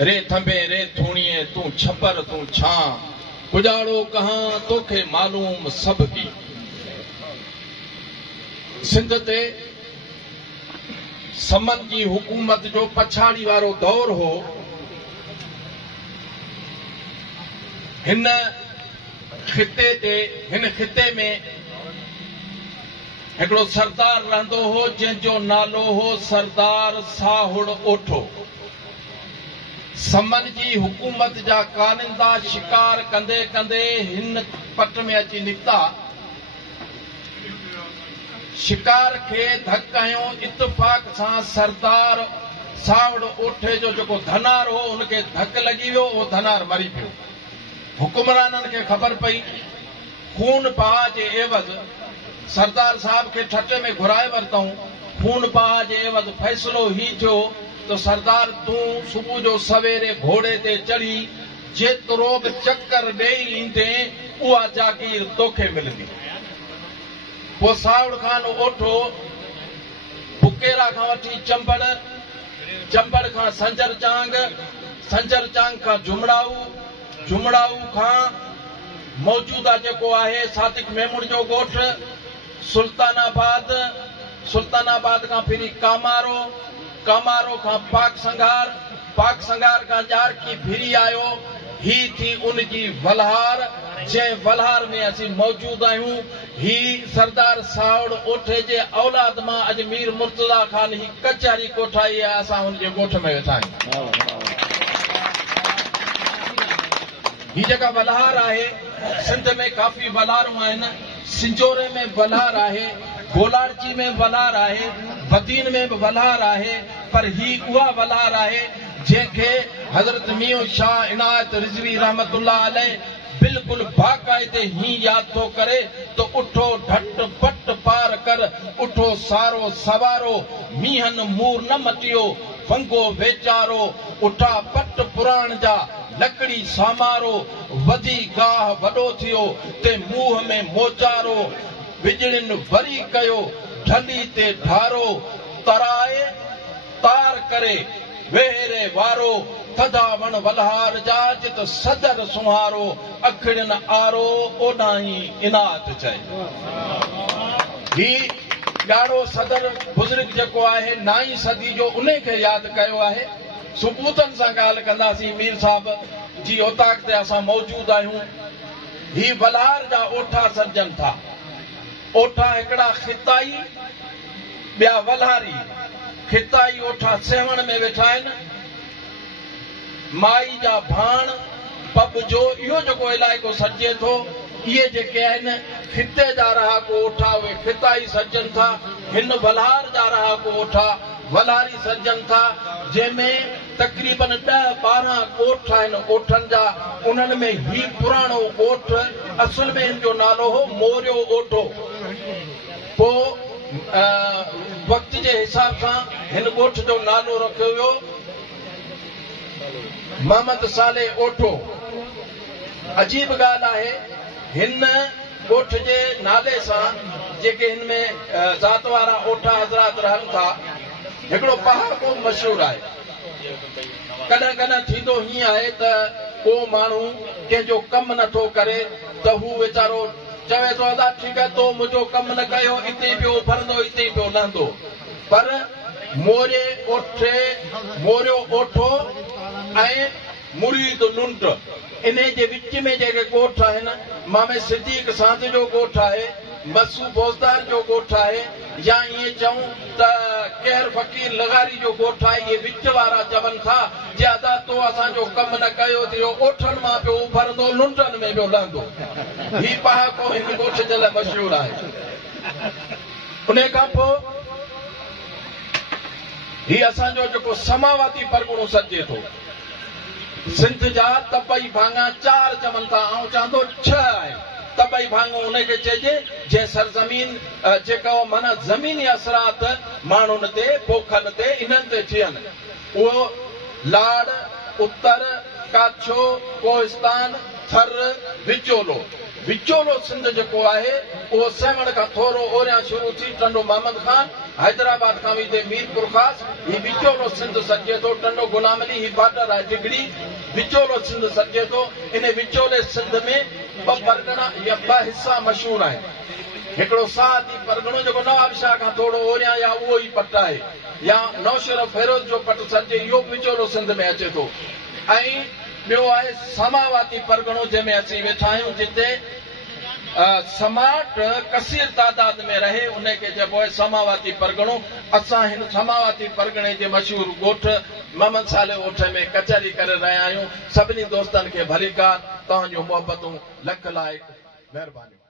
रे थंबे रे थूणिए तू छपर तू छां उजाड़ो कहां तोखे मालूम सब की। सिंध ते समन जी हुकूमत जो पछाड़ी वारो दौर हो। हिन खिते में हिकिड़ो सरदार रहंदो हो जंहिंजो नालो हो सरदार साहुड़ ओठो। समन जी हुकूमत जा कानिंदा शिकार कंदे कंदे हिन पट में अची निकिता। शिकार खे धक हयो इत्तेफ़ाक़ सां सरदार सावड़ ओठे जो जेको धनार हो उनखे धक लगी वियो, वो धनार मरी पियो। हुकुमराननि खे ख़बर पई। खून बहा जे एवज़ सरदार साहब खे ठटे में घुराए वरितऊं। खून बहा जे एवज़ फ़ैसिलो ही थियो तो सरदार तूं सुबुह जो सवेरे घोड़े ते चढ़ी जेतिरो बि चक्कर ॾेई ईंदे उहा जागीर तोखे मिलंदी। पोइ सावड़ खान ओठो बुकेरा खां वठी चंबड़, चंबड़ खां संजर चांग, संजर चांग खां जुमड़ाऊ, जुमड़ाऊ खां मौजूदा जेको आहे सादिक मेमून जो ॻोठ, सुल्तानाबाद, सुल्तानाबाद खां फिरी कामारो, कामारो खां पाक संगार, पाक संगार खां ॼारकी फिरी आयो। ही थी उनजी वलहार, जंहिं वलहार में असीं मौजूद आहियूं। ही सरदार सावड़ ओठे जे औलाद मां अजमीर मुर्तज़ा खान ही कचहरी कोठाई आहे। असां हुनजे ॻोठ में वेठा आहियूं। ही जेका वलहार आहे, सिंध में काफ़ी वलहारूं आहिनि। सिंजोरे में वलहार आहे, गोलारजी में वलहार आहे, बदीन में बि वलहार आहे। पर ही उहा वलहार आहे जंहिंखे हज़रत मियों शाह इनायत रिज़वी रहमतुल्लाह अलैह बिल्कुल बाक़ायदे ही याद थो करे तो उठो ढट पट पार कर, उठो सारो सवारो, मीहन मूर न मटियो, फंगो वेचारो, उठा पट पुराण जा लकड़ी सामारो, वधी गाह वॾो थियो ते मुंह में मोचारो, विजड़िन वरी कयो ढली ते ढारो, तराए तार करे वेहरे वारो, थधा वण वलहार जा जित सदर सुहारो, अखड़िन आरो ओॾाही इनात चए। ही ॼाणो सदर बुज़ुर्ग जेको आहे 9वीं सदी जो, उन खे यादि कयो आहे। सबूतनि सां ॻाल्हि कंदासीं। मीर साहब जी ओताक ते असां मौजूद आहियूं। ही वलहार जा ओठा सर्जन था। ओठा हिकिड़ा खिताई, ॿिया वलहारी। खिताई ओठा सेवण में वेठा आहिनि। माई जा भाण पब जो इहो जेको इलाइक़ो सॾिजे थो, इहे जेके आहिनि खिते जा रहाको ओठा, उहे खिताई सर्जन था। हिन वलहार जा रहाको ओठा वलहारी सर्जन था, जंहिंमें तक़रीबन 10-12 ॻोठ आहिनि ओठनि जा। उन्हनि में ही पुराणो ॻोठ, असुल में हिन जो नालो हो मोरियो ओठो। पोइ वक़्त जे हिसाब सां हिन ॻोठ जो नालो रखियो वियो मोहम्मद साले ओठो। अजीब ॻाल्हि आहे, हिन ॻोठ जे नाले सां जेके हिन में ज़ात वारा ओठा हज़रात रहनि था, हिकिड़ो पहाको मशहूरु आहे। कॾहिं कॾहिं थींदो हीअं आहे त को माण्हू कंहिंजो कमु नथो करे त हू वीचारो चवे थो अदा ठीकु आहे, तो मुंहिंजो कमु न कयो, हिते ई पियो भरंदो, हिते ई पियो लहंदो। पर मोरियो ओठो ऐं मुरीद लुंट, इन जे विच में जेके ॻोठ आहिनि, मामे सिद्दीक़ सांद जो ॻोठ आहे, मसू बोज़दार जो ॻोठ आहे, या ईअं चऊं त कहर फ़कीर लगारी जो ॻोठ आहे। इहे विच वारा चवनि था जे अदा तो असांजो कमु न कयो त इहो ओठनि मां पियो उभरंदो, लुंटनि में पियो लहंदो। ही पहाको हिन ॻोठ जे लाइ मशहूरु आहे। उन खां पोइ ही असांजो जेको समावाती परगिणो सॾिजे थो, सिंध जा तबई भाङा 4 चवनि था, ऐं चवंदो 6 आहे। तबई भाङो उनखे चइजे जंहिं सरज़मीन जेका माना ज़मीनी असरात माण्हुनि ते, पोखनि ते, इन्हनि ते थियनि। उहो लाड़, उत्तर, काछो, कोहिस्तान, थर, विचोलो। विचोलो सिंध जेको आहे उहो सहवण खां थोरो ओरियां शुरू थी टंडो मोहम्मद खान हैदराबाद खां वेंदे मीरपुर ख़ास ही विचोलो सिंध सॾिजे थो। टंडो गुलाम अली ही बॉर्डर आहे डिगड़ी विचोलो सिंध सॾिजे थो। इन विचोले सिंध में ॿ परगणा या ॿ हिसा मशहूर आहिनि। हिकिड़ो सादी परगणो जेको नवाब शाह खां थोरो ओरियां या उहो ई पट आहे या नौशर फेरोज जो पट सॾिजे इहो विचोलो सिंध में अचे थो। ऐं ॿियो आहे समावाती परगणो जंहिंमें असीं वेठा आहियूं जिते समाट कसीर तादाद में रहे उनखे चइबो आहे समावाती परगणो। असां हिन समावाती परगणे जे मशहूर ॻोठ मोहम्मद साले ॻोठ में कचहरी करे रहिया आहियूं। सभिनी दोस्तनि खे भली कार तव्हां जूं मोहबतूं लख लाइक़ महिरबानी।